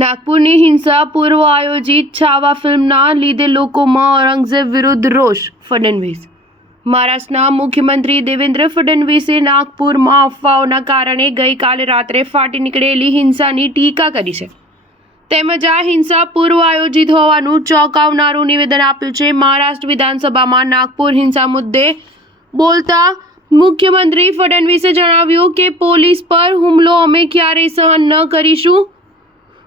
નાગપુરની હિંસા પૂર્વ આયોજિત છાવા ફિલ્મના લીધે લોકોમાં ઔરંગઝેબ વિરુદ્ધ રોષ. ફડણવીસ. મહારાષ્ટ્રના મુખ્યમંત્રી દેવેન્દ્ર ફડણવીસે નાગપુરમાં અફવાઓના કારણે ગઈકાલે રાત્રે ફાટી નીકળેલી હિંસાની ટીકા કરી છે. તેમજ આ હિંસા પૂર્વ આયોજિત હોવાનું ચોંકાવનારું નિવેદન આપ્યું છે. મહારાષ્ટ્ર વિધાનસભામાં નાગપુર હિંસા મુદ્દે બોલતા મુખ્યમંત્રી ફડણવીસે જણાવ્યું કે પોલીસ પર હુમલો અમે ક્યારેય સહન ન કરીશું.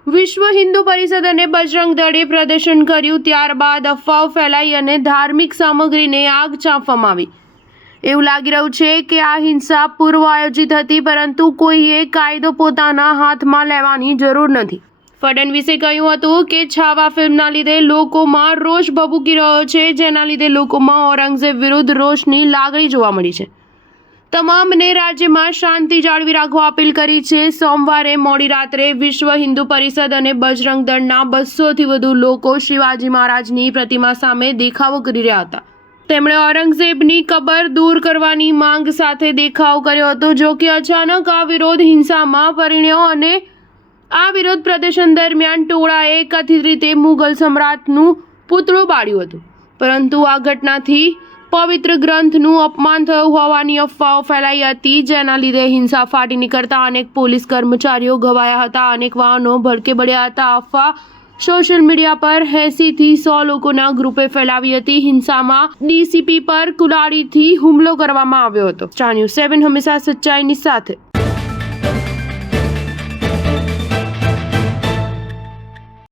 વિશ્વ હિન્દુ પરિષદ અને બજરંગ દળે પ્રદર્શન કર્યું, ત્યારબાદ અફવાઓ ફેલાઈ અને ધાર્મિક સામગ્રીને આગ ચાંપવામાં આવી. એવું લાગી રહ્યું છે કે આ હિંસા પૂર્વ આયોજિત હતી, પરંતુ કોઈએ કાયદો પોતાના હાથમાં લેવાની જરૂર નથી. ફડણવીસે કહ્યું હતું કે છાવા ફિલ્મના લીધે લોકોમાં રોષ ભભૂકી રહ્યો છે, જેના લીધે લોકોમાં ઔરંગઝેબ વિરુદ્ધ રોષની લાગણી જોવા મળી છે. તમામને રાજ્યમાં શાંતિ જાળવી રાખવા અપીલ કરી છે. સોમવારે મોડી રાત્રે વિશ્વ હિન્દુ પરિષદ અને બજરંગ દળના 200થી વધુ લોકો શિવાજી મહારાજની પ્રતિમા સામે દેખાવો કરી રહ્યા હતા. તેમણે ઔરંગઝેબની કબર દૂર કરવાની માંગ સાથે દેખાવ કર્યો હતો. જો કે અચાનક આ વિરોધ હિંસામાં પરિણ્યો અને આ વિરોધ પ્રદર્શન દરમિયાન ટોળાએ કથિત રીતે મુઘલ સમ્રાટનું પૂતળું બાળ્યું હતું. પરંતુ આ ઘટનાથી પવિત્ર ગ્રંથનું અપમાન થયું હોવાની અફવાઓ ફેલાઈ હતી, જેના લીધે હિંસા ફાટી નીકળતા અનેક પોલીસ કર્મચારીઓ ઘવાયા હતા, અનેક વાહનો ભડકે પડ્યા હતા. અફવા સોશિયલ મીડિયા પર 80થી 100 લોકોના ગ્રુપે ફેલાવી હતી. હિંસામાં ડીસીપી પર કુલાડીથી હુમલો કરવામાં આવ્યો હતો. સ્ટાર ન્યૂઝ 7 હંમેશા સચ્ચાઈની સાથે.